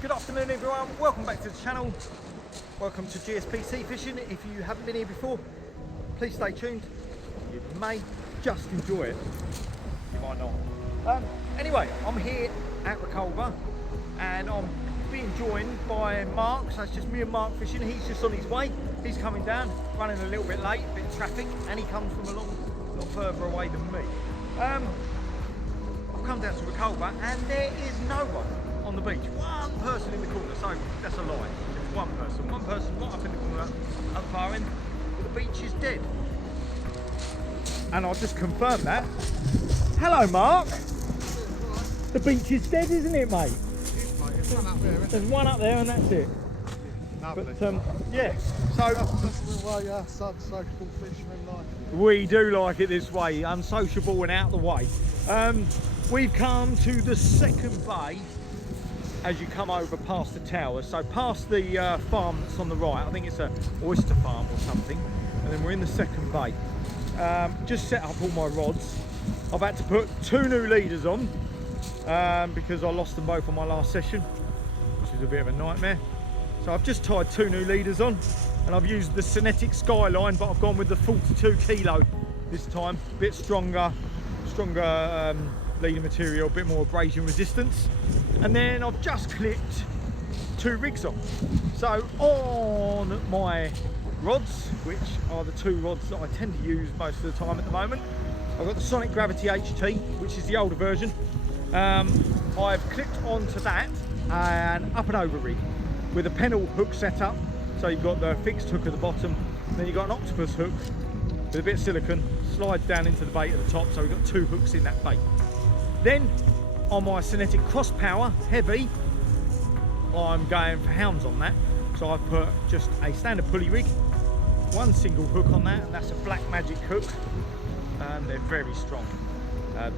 Good afternoon everyone, welcome back to the channel. Welcome to GSPseafishing. If you haven't been here before, please stay tuned. You may just enjoy it, you might not. Anyway, I'm here at Reculver and I'm being joined by Mark, so it's just me and Mark fishing. He's just on his way, he's coming down, running a little bit late, a bit of traffic, and he comes from a lot further away than me. I've come down to Reculver and there is no one on the beach. One person in the corner, so that's a lie. It's one person right up in the corner, up far end, but the beach is dead. And I'll just confirm that. Hello Mark! The beach is dead, isn't it, mate? There's one up there, isn't There's one up there and that's it. Lovely. But yeah, so that's the way us unsociable fishermen like it. we do like it this way, unsociable and out the way. We've come to the second bay as you come over past the tower, so past the farm that's on the right. I think it's a oyster farm or something, and then we're in the second bay. Just set up all my rods. I've had to put 2 new leaders on because I lost them both on my last session, which is a bit of a nightmare. So I've just tied 2 new leaders on, and I've used the Synthetic Skyline, but I've gone with the 42 kilo this time. A bit stronger leader material, a bit more abrasion resistance. And then I've just clipped 2 rigs on. So on my rods, which are the 2 rods that I tend to use most of the time at the moment, I've got the Sonic Gravity HT, which is the older version. I've clipped onto that an up and over rig with a pennel hook setup. So you've got the fixed hook at the bottom, then you've got an octopus hook with a bit of silicone, slides down into the bait at the top, so we've got 2 hooks in that bait. Then on my Synthetic Cross Power Heavy, I'm going for hounds on that. So I've put just a standard pulley rig, 1 single hook on that, and that's a Black Magic hook. And they're very strong,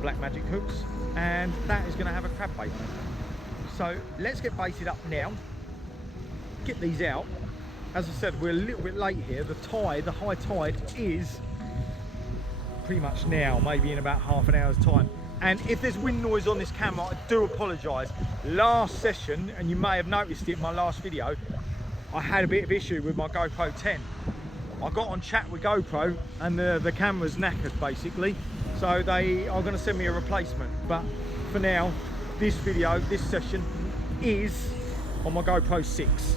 Black Magic hooks. And that is going to have a crab bait on it. So let's get baited up now, get these out. As I said, we're a little bit late here. The high tide is pretty much now, maybe in about half an hour's time. And if there's wind noise on this camera, I do apologise. Last session, and you may have noticed it in my last video, I had a bit of issue with my GoPro 10. I got on chat with GoPro and the camera's knackered basically. So they are going to send me a replacement. But for now, this session is on my GoPro 6.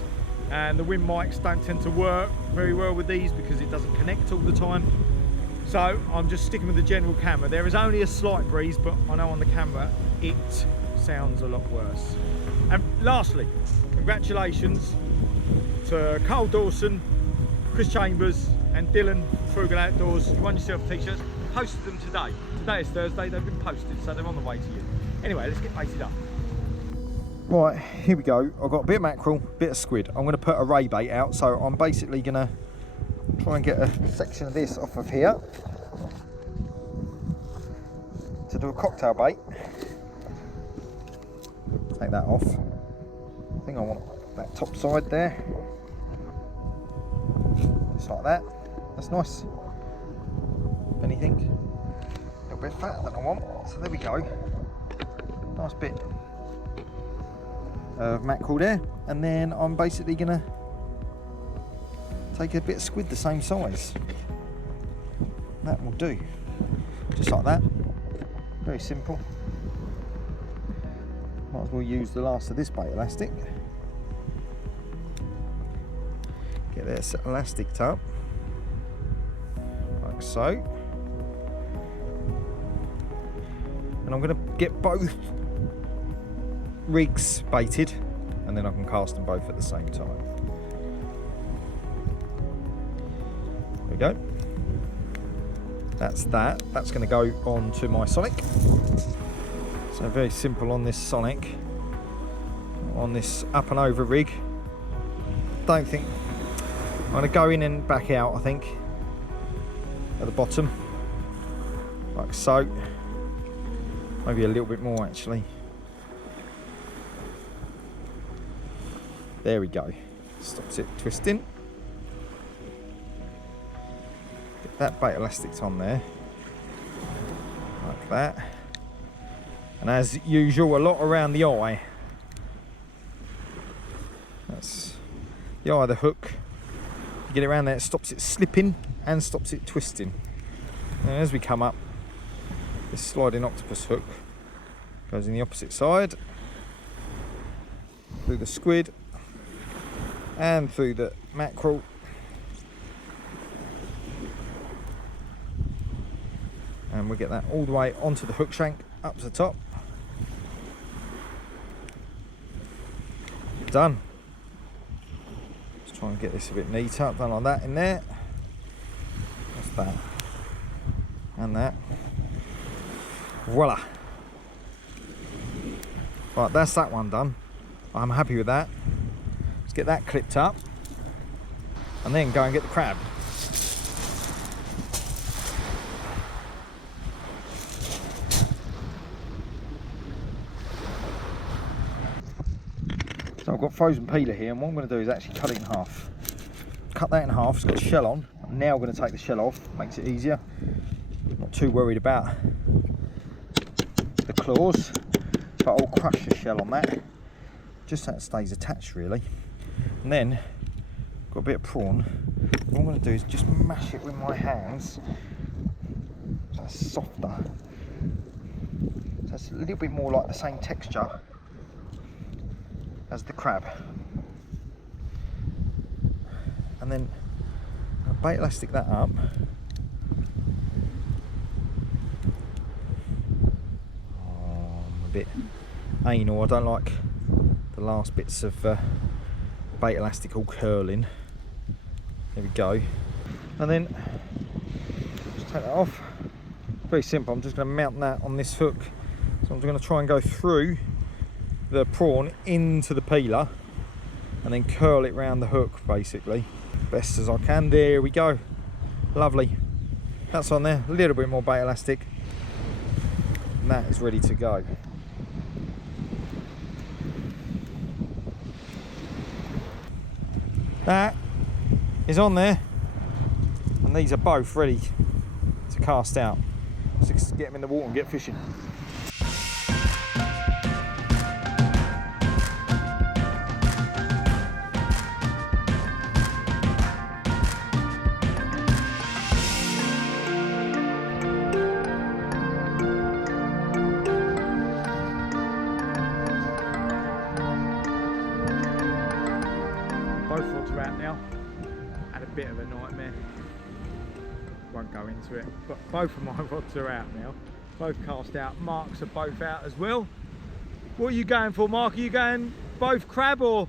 And the wind mics don't tend to work very well with these because it doesn't connect all the time. So I'm just sticking with the general camera. There is only a slight breeze, but I know on the camera it sounds a lot worse. And lastly, congratulations to Carl Dawson, Chris Chambers and Dylan from Frugal Outdoors. You won yourself t-shirts. Posted them today. Today is Thursday, they've been posted, so they're on the way to you. Anyway, let's get baited up. Right, here we go. I've got a bit of mackerel, a bit of squid. I'm going to put a ray bait out, so I'm basically going to try and get a section of this off of here to do a cocktail bait. Take that off. I think I want that top side there. Just like that. That's nice. If anything, a little bit fatter than I want. So there we go. Nice bit of mackerel there, and then I'm basically gonna take a bit of squid the same size. That will do. Just like that. Very simple. Might as well use the last of this bait elastic. Get this elastic up, like so. And I'm going to get both rigs baited, and then I can cast them both at the same time. There we go. That's that. That's going to go on to my Sonic. So very simple on this Sonic. On this up and over rig. Don't think I'm going to go in and back out, I think, at the bottom, like so. Maybe a little bit more actually. There we go. Stops it twisting. Get that bait elastic on there, like that. And as usual, a lot around the eye. that's the eye of the hook. You get it around there, it stops it slipping and stops it twisting. And as we come up, this sliding octopus hook goes in the opposite side, through the squid and through the mackerel. And we get that all the way onto the hook shank, up to the top. Done. Just try and get this a bit neater. Done like that in there. That's that. And that. Voila. Right, that's that one done. I'm happy with that. Let's get that clipped up. And then go and get the crab. So I've got frozen peeler here, and what I'm going to do is actually cut it in half. Cut that in half, it's got a shell on. I'm now going to take the shell off, makes it easier. Not too worried about the claws, but I'll crush the shell on that, just so it stays attached really. And then, got a bit of prawn. What I'm going to do is just mash it with my hands, so it's softer. So it's a little bit more like the same texture as the crab. And then I'll bait elastic that up. Oh, I'm a bit anal, I don't like the last bits of bait elastic all curling. There we go. And then just take that off. Very simple, I'm just going to mount that on this hook. So I'm going to try and go through the prawn into the peeler and then curl it round the hook basically best as I can. There we go, lovely. That's on there, a little bit more bait elastic, and that is ready to go. That is on there, and these are both ready to cast out. Let's get them in the water and get fishing. Both rods are out now. Had a bit of a nightmare. Won't go into it, but both of my rods are out now. Both cast out. Mark's are both out as well. What are you going for, Mark? Are you going both crab or?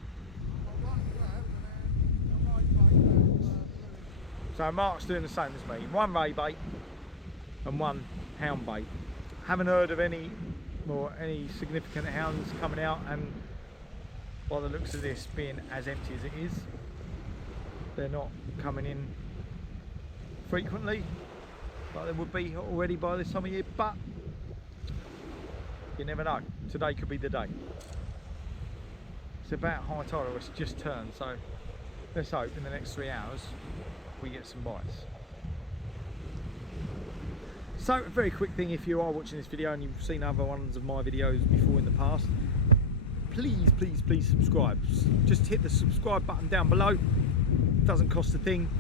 So Mark's doing the same as me. One ray bait and one hound bait. Haven't heard of any significant hounds coming out, and by the looks of this being as empty as it is, they're not coming in frequently like they would be already by this time of year, but you never know. Today could be the day. It's about high tide, or it's just turned, so let's hope in the next 3 hours we get some bites. So a very quick thing, if you are watching this video and you've seen other ones of my videos before in the past, please subscribe. Just hit the subscribe button down below. It doesn't cost a thing,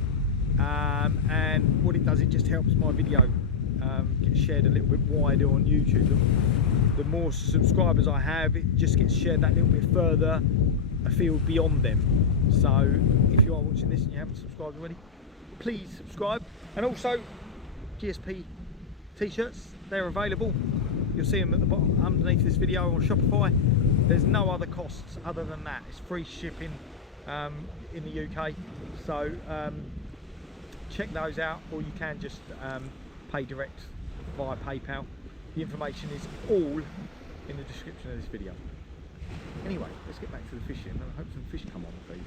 and what it does, it just helps my video get shared a little bit wider on YouTube. The more subscribers I have, it just gets shared that little bit further afield beyond them. So if you are watching this and you haven't subscribed already, please subscribe. And also GSP t-shirts, they're available. You'll see them at the bottom underneath this video on Shopify. There's no other costs other than that. It's free shipping in the UK, so check those out, or you can just pay direct via PayPal. The information is all in the description of this video. Anyway, let's get back to the fishing, and I hope some fish come on the feed.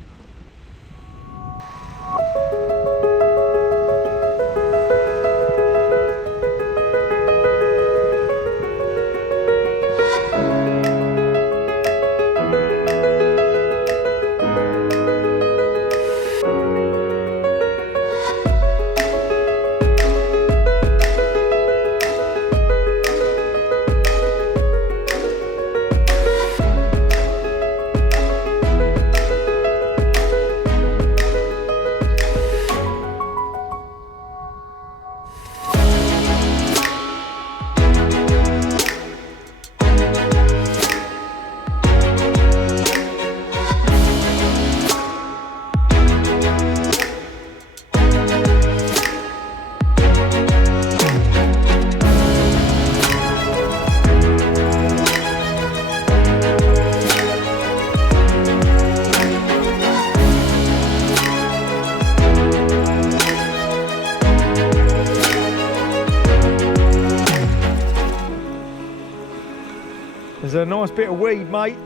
a nice bit of weed, mate.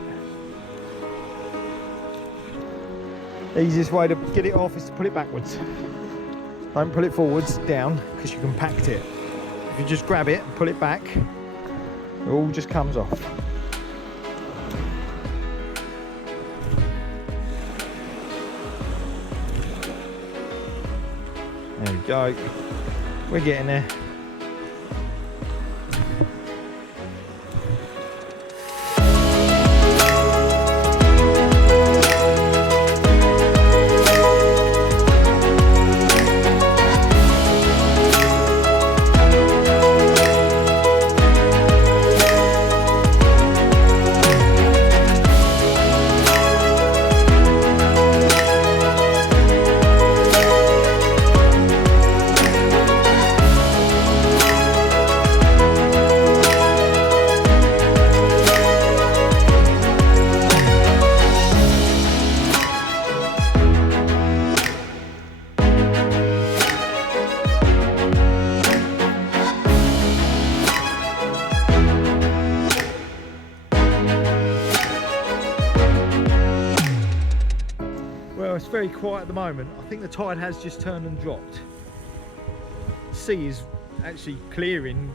Easiest way to get it off is to pull it backwards. Don't pull it forwards, down, because you compact it. If you just grab it and pull it back, it all just comes off. There we go. We're getting there. It's very quiet at the moment. I think the tide has just turned and dropped. The sea is actually clearing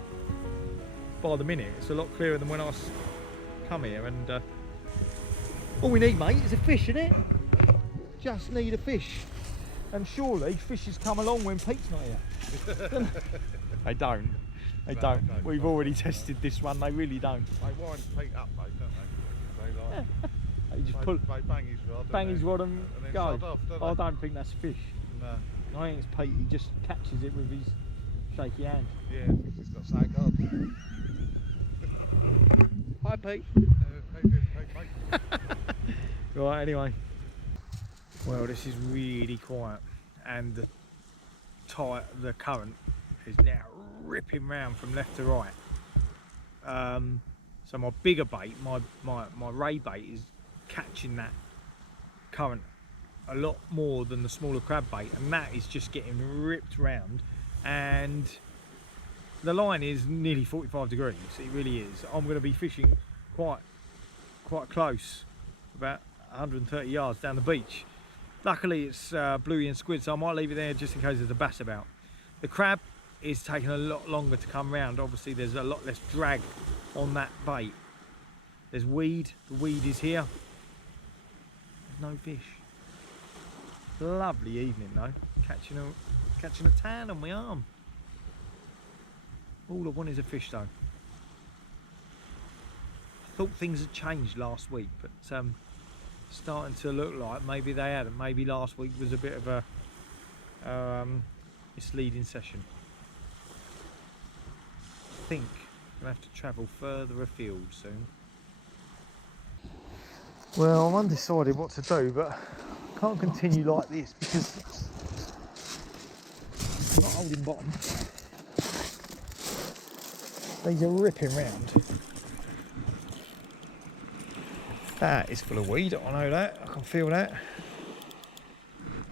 by the minute. It's a lot clearer than when I come here, and all we need, mate, is a fish, isn't it? Just need a fish. And surely fishes come along when Pete's not here. They don't. They don't. We've already tested this one. They really don't. They wind Pete up, mate, don't they? They like. You just pull, they bang his rod and then go. sod off, don't I they? don't think that's fish. No. I think it's Pete. He just catches it with his shaky hand. Yeah, I think he's got something on. Hi, Pete. Mate. Right, anyway. Well, this is really quiet, and the current is now ripping round from left to right. So my bigger bait, my ray bait, is catching that current a lot more than the smaller crab bait, and that is just getting ripped round, and the line is nearly 45 degrees. It really is. I'm going to be fishing quite close, about 130 yards down the beach. Luckily it's bluey and squid, so I might leave it there just in case there's a bass about. The crab is taking a lot longer to come round. Obviously there's a lot less drag on that bait. There's weed. The weed is here. There's no fish. Lovely evening though. Catching a tan on my arm. All I want is a fish though. I thought things had changed last week, but starting to look like maybe they hadn't. Maybe last week was a bit of a misleading session. I think I'm going to have to travel further afield soon. Well, I'm undecided what to do, but I can't continue like this because I'm not holding bottom. These are ripping round. That is full of weed, I know that, I can feel that.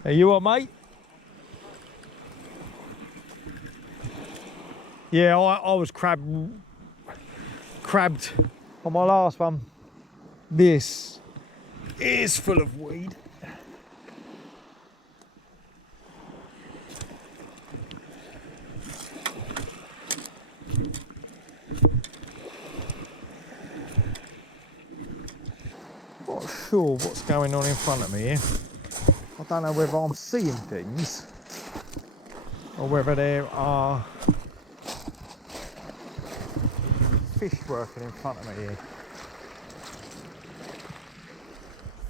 Are you what, mate? Yeah, I was crabbed on my last one. This is full of weed. Not sure what's going on in front of me here. I don't know whether I'm seeing things or whether there are fish working in front of me here.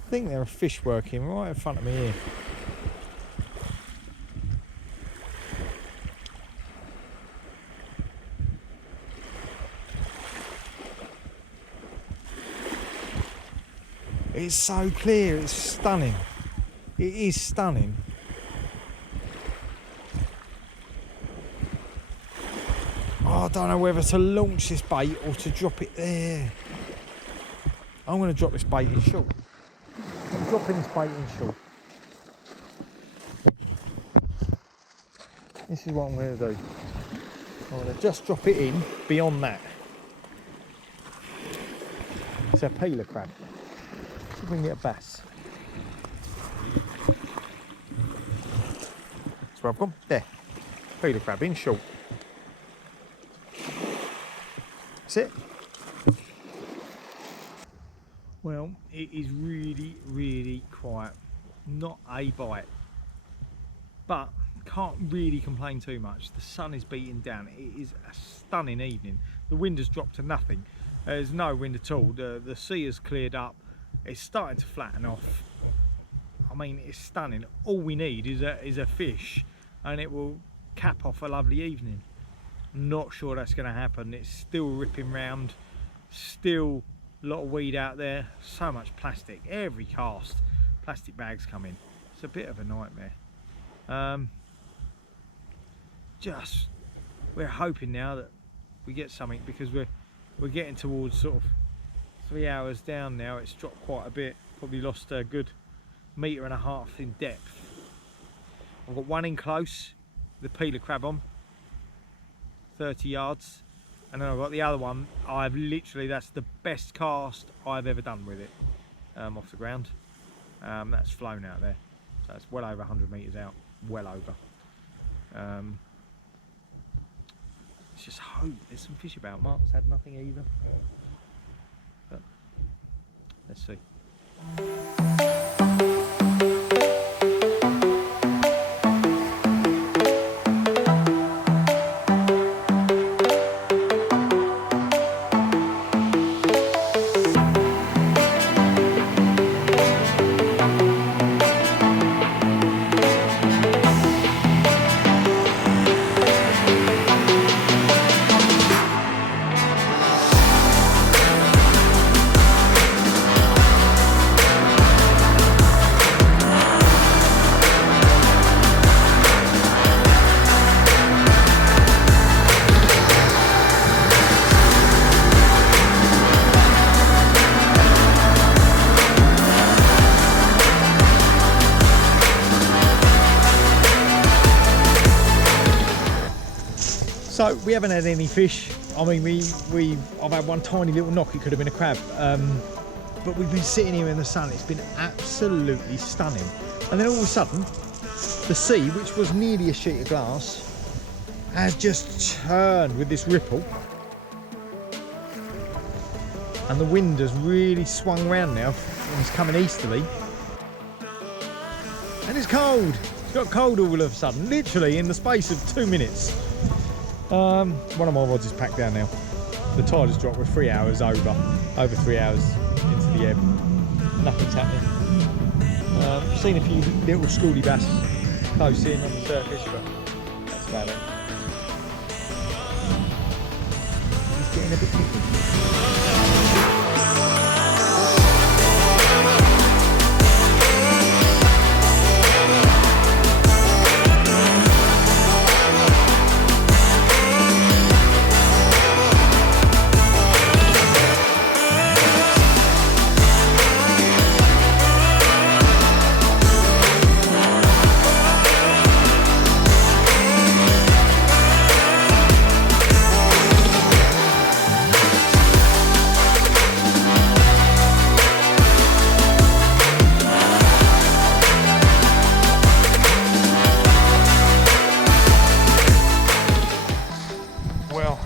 I think there are fish working right in front of me here. It's so clear, it's stunning. It is stunning. Oh, I don't know whether to launch this bait or to drop it there. I'm going to drop this bait in short. I'm dropping this bait in short. This is what I'm going to do. I'm going to just drop it in beyond that. It's a peeler crab. See if we can get a bass. That's where I've gone. There. Peeler crab in short. That's it. Well, it is really quiet. Not a bite. But can't really complain too much. The sun is beating down. It is a stunning evening. The wind has dropped to nothing. There's no wind at all. The sea has cleared up. It's starting to flatten off. I mean, it's stunning. All we need is a fish, and it will cap off a lovely evening. I'm not sure that's going to happen. It's still ripping round. Still a lot of weed out there. So much plastic. Every cast, plastic bags come in. It's a bit of a nightmare. We're hoping now that we get something, because we're getting towards sort of 3 hours down now. It's dropped quite a bit, probably lost a good 1.5 meters in depth. I've got one in close, the peeler crab on 30 yards, and then I've got the other one. That's the best cast I've ever done with it, off the ground. That's flown out there, so it's well over 100 meters out, well over. Let's just hope there's some fish about. Mark's had nothing either, but let's see. So we haven't had any fish. I mean, I've had one tiny little knock. It could have been a crab, but we've been sitting here in the sun. It's been absolutely stunning. And then all of a sudden, the sea, which was nearly a sheet of glass, has just turned with this ripple, and the wind has really swung round now, and it's coming easterly, and it's cold. It's got cold all of a sudden, literally in the space of 2 minutes. One of my rods is packed down now. The tide has dropped. We're 3 hours over 3 hours into the ebb. Nothing's happening. Seen a few little schoolie bass close in on the surface, but that's about it. It's getting a bit nippy.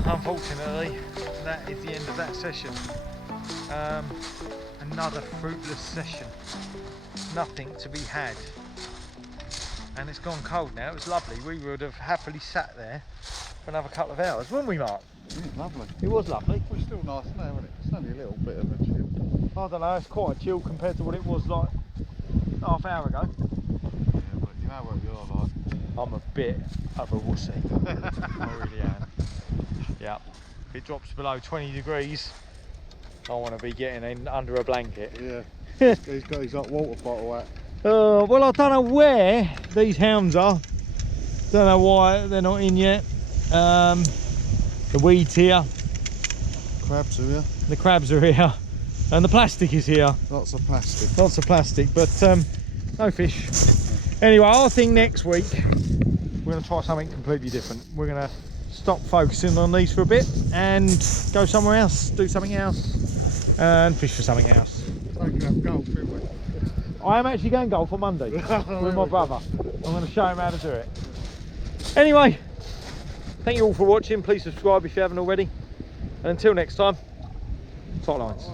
Unfortunately, that is the end of that session. Another fruitless session. Nothing to be had. And it's gone cold now. It was lovely. We would have happily sat there for another couple of hours, wouldn't we, Mark? It was lovely. It was lovely. It's still nice now, isn't it? It's only a little bit of a chill. I don't know, it's quite chill compared to what it was like half hour ago. Yeah, but you know what you're like. I'm a bit of a wussy. I really am. Yeah. If it drops below 20 degrees, I want to be getting in under a blanket. Yeah. He's got his hot water bottle out. Well, I don't know where these hounds are. Don't know why they're not in yet. The weed's here. Crabs are here. The crabs are here. And the plastic is here. Lots of plastic. Lots of plastic, but no fish. Anyway, I think next week we're going to try something completely different. We're going to stop focusing on these for a bit and go somewhere else, do something else. and fish for something else. Don't you have golf, do we? I am actually going golf on Monday with my brother. I'm going to show him how to do it. Anyway, thank you all for watching. Please subscribe if you haven't already. And until next time, tight lines.